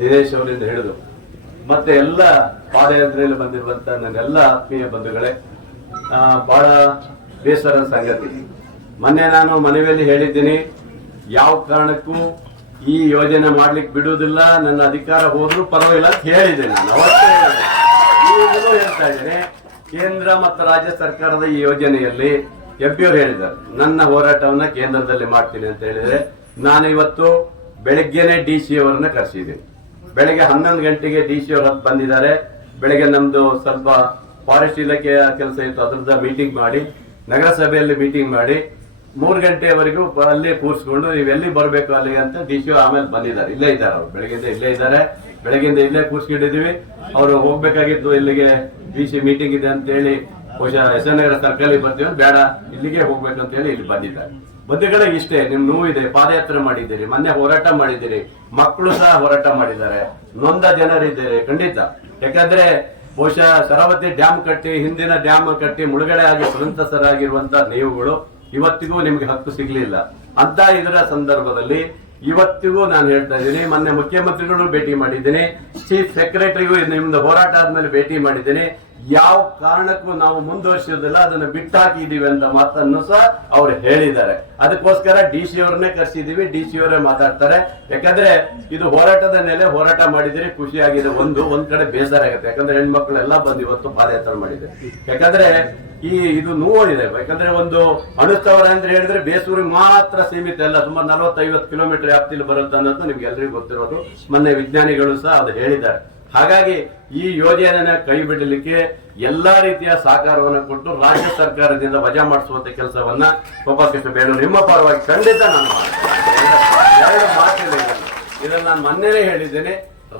ದಿನೇಶ್ ಅವರಿಂದ ಹಿಡಿದು ಮತ್ತೆ ಎಲ್ಲ ಪಾದಯಾತ್ರೆಯಲ್ಲಿ ಬಂದಿರುವಂತ ನನ್ನೆಲ್ಲ ಆತ್ಮೀಯ ಬಂಧುಗಳೇ, ಬಹಳ ಬೇಸರದ ಸಂಗತಿ. ಮೊನ್ನೆ ನಾನು ಮನವಿಯಲ್ಲಿ ಹೇಳಿದ್ದೀನಿ, ಯಾವ ಕಾರಣಕ್ಕೂ ಈ ಯೋಜನೆ ಮಾಡ್ಲಿಕ್ಕೆ ಬಿಡುವುದಿಲ್ಲ, ನನ್ನ ಅಧಿಕಾರ ಹೋದ್ರೂ ಪರವಾಗಿಲ್ಲ ಅಂತ ಹೇಳಿದ್ದೇನೆ. ನಾನು ಅವತ್ತೇ ಹೇಳ್ತಾ ಇದ್ದೇನೆ, ಕೇಂದ್ರ ಮತ್ತು ರಾಜ್ಯ ಸರ್ಕಾರದ ಈ ಯೋಜನೆಯಲ್ಲಿ MP ಅವರು ಹೇಳಿದ್ದಾರೆ ನನ್ನ ಹೋರಾಟವನ್ನ ಕೇಂದ್ರದಲ್ಲಿ ಮಾಡ್ತೀನಿ ಅಂತ ಹೇಳಿದ್ರೆ, ನಾನು ಇವತ್ತು ಬೆಳಗ್ಗೆನೆ DC ಅವರನ್ನ ಕರೆಸಿದ್ದೀನಿ. ಬೆಳಗ್ಗೆ 11 ಗಂಟೆಗೆ DC ಅವರು ಬಂದಿದ್ದಾರೆ. ಬೆಳಗ್ಗೆ ನಮ್ದು ಸ್ವಲ್ಪ ಫಾರೆಸ್ಟ್ ಇಲಾಖೆಯ ಕೆಲಸ ಇತ್ತು, ಅದ್ರದ್ದು ಮೀಟಿಂಗ್ ಮಾಡಿ, ನಗರಸಭೆಯಲ್ಲಿ ಮೀಟಿಂಗ್ ಮಾಡಿ 3 ಗಂಟೆವರೆಗೂ ಅಲ್ಲೇ ಕೂರಿಸ್ಕೊಂಡು ನೀವು ಎಲ್ಲಿ ಬರಬೇಕು ಅಲ್ಲಿಗೆ ಅಂತ DC ಆಮೇಲೆ ಬಂದಿದ್ದಾರೆ. ಇಲ್ಲೇ ಇದ್ದಾರೆ, ಅವರು ಬೆಳಗ್ಗೆಯಿಂದ ಇಲ್ಲೇ ಇದ್ದಾರೆ. ಬೆಳಗ್ಗೆಯಿಂದ ಇಲ್ಲೇ ಕೂರ್ಸ್ಕೊಂಡಿದ್ದೀವಿ. ಅವರು ಹೋಗ್ಬೇಕಾಗಿತ್ತು, ಇಲ್ಲಿಗೆ DC ಮೀಟಿಂಗ್ ಇದೆ ಅಂತ ಹೇಳಿ ಬಹುಶಃ SN ನಗರ ಸರ್ಕಲ್ ಬರ್ತೀವಿ, ಬೇಡ ಇಲ್ಲಿಗೆ ಹೋಗ್ಬೇಕಂತ ಹೇಳಿ ಇಲ್ಲಿ ಬಂದಿದ್ದಾರೆ. ಬದುಗಳೇ ಇಷ್ಟೇ, ನಿಮ್ ನೋವಿದೆ, ಪಾದಯಾತ್ರೆ ಮಾಡಿದ್ದೀರಿ, ಮೊನ್ನೆ ಹೋರಾಟ ಮಾಡಿದ್ದೀರಿ, ಮಕ್ಕಳು ಸಹ ಹೋರಾಟ ಮಾಡಿದ್ದಾರೆ, ನೊಂದ ಜನರಿದ್ದೀರಿ ಖಂಡಿತ. ಯಾಕಂದ್ರೆ ಬಹುಶಃ ಶರಾವತಿ ಡ್ಯಾಮ್ ಕಟ್ಟಿ, ಹಿಂದಿನ ಡ್ಯಾಮ್ ಕಟ್ಟಿ ಮುಳುಗಡೆ ಆಗಿ ಸಂತಸರಾಗಿರುವಂತಹ ನೀವುಗಳು ಇವತ್ತಿಗೂ ನಿಮ್ಗೆ ಹಕ್ಕು ಸಿಗ್ಲಿಲ್ಲ ಅಂತ ಇದರ ಸಂದರ್ಭದಲ್ಲಿ ಇವತ್ತಿಗೂ ನಾನು ಹೇಳ್ತಾ ಇದ್ದೀನಿ. ಮೊನ್ನೆ ಮುಖ್ಯಮಂತ್ರಿಗಳು ಭೇಟಿ ಮಾಡಿದ್ದೀನಿ, ಚೀಫ್ ಸೆಕ್ರೆಟರಿಗೂ ನಿಮ್ದು ಹೋರಾಟ ಆದ್ಮೇಲೆ ಭೇಟಿ ಮಾಡಿದ್ದೀನಿ. ಯಾವ ಕಾರಣಕ್ಕೂ ನಾವು ಮುಂದುವರಿಸೋದಿಲ್ಲ, ಅದನ್ನು ಬಿಟ್ಟಾಕಿದೀವಿ ಅಂತ ಮಾತನ್ನು ಸಹ ಅವ್ರು ಹೇಳಿದ್ದಾರೆ. ಅದಕ್ಕೋಸ್ಕರ DC ಅವರನ್ನೇ ಕರೆಸಿದೀವಿ, DC ಅವರೇ ಮಾತಾಡ್ತಾರೆ. ಯಾಕಂದ್ರೆ ಇದು ಹೋರಾಟದ ಮೇಲೆ ಹೋರಾಟ ಮಾಡಿದ್ರೆ ಖುಷಿಯಾಗಿದೆ. ಒಂದ್ ಕಡೆ ಬೇಸರ ಆಗುತ್ತೆ, ಯಾಕಂದ್ರೆ ಹೆಣ್ಮಕ್ಳು ಎಲ್ಲ ಬಂದು ಇವತ್ತು ಪಾದಯಾತ್ರೆ ಮಾಡಿದೆ. ಯಾಕಂದ್ರೆ ಇದು ನೋವಿದೆ. ಯಾಕಂದ್ರೆ ಒಂದು ಅಣುಸ್ಥಾವರ ಅಂತ ಹೇಳಿದ್ರೆ ಬೇಸೂರಿಗೆ ಮಾತ್ರ ಸೀಮಿತ ಅಲ್ಲ, ಸುಮಾರು 40-50 ಕಿಲೋಮೀಟರ್ ವ್ಯಾಪ್ತಿಯಲ್ಲಿ ಬರುತ್ತೆ ಅನ್ನೋದು ನಿಮ್ಗೆ ಎಲ್ರಿಗೂ ಗೊತ್ತಿರೋದು. ಮೊನ್ನೆ ವಿಜ್ಞಾನಿಗಳು ಸಹ ಅದು ಹೇಳಿದ್ದಾರೆ. ಹಾಗಾಗಿ ಈ ಯೋಜನೆಯನ್ನ ಕೈ ಬಿಡಲಿಕ್ಕೆ ಎಲ್ಲಾ ರೀತಿಯ ಸಹಕಾರವನ್ನು ಕೊಟ್ಟು ರಾಜ್ಯ ಸರ್ಕಾರದಿಂದ ವಜಾ ಮಾಡಿಸುವಂತ ಕೆಲಸವನ್ನ ಗೋಪಾಲಕೃಷ್ಣ ಬೇಡೂರು ನಿಮ್ಮ ಪರವಾಗಿ ಖಂಡಿತ ನಾನು ಮಾಡ್ತೇನೆ. ಇದನ್ನ ನಾನು ಮೊನ್ನೆನೇ ಹೇಳಿದ್ದೇನೆ,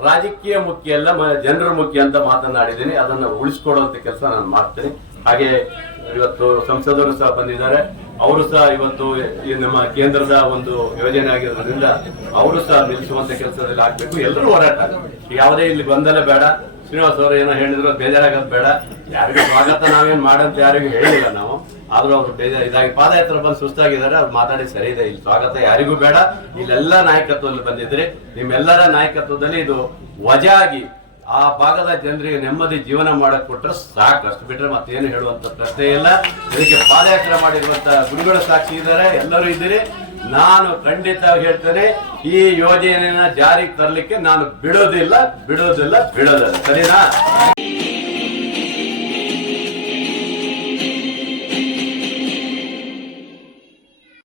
ರಾಜಕೀಯ ಮುಖ್ಯ ಅಲ್ಲ, ಜನರ ಮುಖ್ಯ ಅಂತ ಮಾತನಾಡಿದ್ದೀನಿ. ಅದನ್ನ ಉಳಿಸ್ಕೊಡುವಂತ ಕೆಲಸ ನಾನು ಮಾಡ್ತೇನೆ. ಹಾಗೆ ಇವತ್ತು ಸಂಸದರು ಸಹ ಬಂದಿದ್ದಾರೆ, ಅವರು ಸಹ ಇವತ್ತು ಈ ನಮ್ಮ ಕೇಂದ್ರದ ಒಂದು ಯೋಜನೆ ಆಗಿರೋದ್ರಿಂದ ಅವರು ಸಹ ನಿಲ್ಲಿಸುವಂತ ಕೆಲಸದಲ್ಲಿ ಆಗ್ಬೇಕು. ಎಲ್ಲರೂ ಹೋರಾಟ, ಯಾವುದೇ ಇಲ್ಲಿ ಗೊಂದಲ ಬೇಡ. ಶ್ರೀನಿವಾಸ್ ಅವರು ಏನೋ ಹೇಳಿದ್ರು ಬೇಜಾರಾಗೋದು ಬೇಡ. ಯಾರಿಗೂ ಸ್ವಾಗತ ನಾವೇನ್ ಮಾಡಂತ ಯಾರಿಗೂ ಹೇಳಿಲ್ಲ ನಾವು, ಆದ್ರೂ ಅವರು ಇದಾಗಿ ಪಾದಯಾತ್ರೆ ಬಂದು ಸುಸ್ತಾಗಿದ್ದಾರೆ. ಅವ್ರು ಮಾತಾಡಿ ಸರಿ ಇದೆ, ಇಲ್ಲಿ ಸ್ವಾಗತ ಯಾರಿಗೂ ಬೇಡ. ಇಲ್ಲೆಲ್ಲ ನಾಯಕತ್ವದಲ್ಲಿ ಬಂದಿದ್ರಿ, ನಿಮ್ಮೆಲ್ಲರ ನಾಯಕತ್ವದಲ್ಲಿ ಇದು ವಜಾ ಆಗಿ ಆ ಭಾಗದ ಜನರಿಗೆ ನೆಮ್ಮದಿ ಜೀವನ ಮಾಡಕ್ ಕೊಟ್ರೆ ಸಾಕು, ಅಷ್ಟು ಬಿಟ್ರೆ ಮತ್ತೇನು ಹೇಳುವಂತ ಪ್ರಶ್ನೆ ಇಲ್ಲ. ಇದಕ್ಕೆ ಪಾದಯಾತ್ರೆ ಮಾಡಿರುವಂತ ಗುರುಗಳು ಸಾಕ್ಷಿ ಇದ್ದಾರೆ, ಎಲ್ಲರೂ ಇದ್ದೀರಿ. ನಾನು ಖಂಡಿತ ಹೇಳ್ತೇನೆ, ಈ ಯೋಜನೆಯನ್ನ ಜಾರಿಗೆ ತರಲಿಕ್ಕೆ ನಾನು ಬಿಡೋದಿಲ್ಲ. ಸರಿನಾ?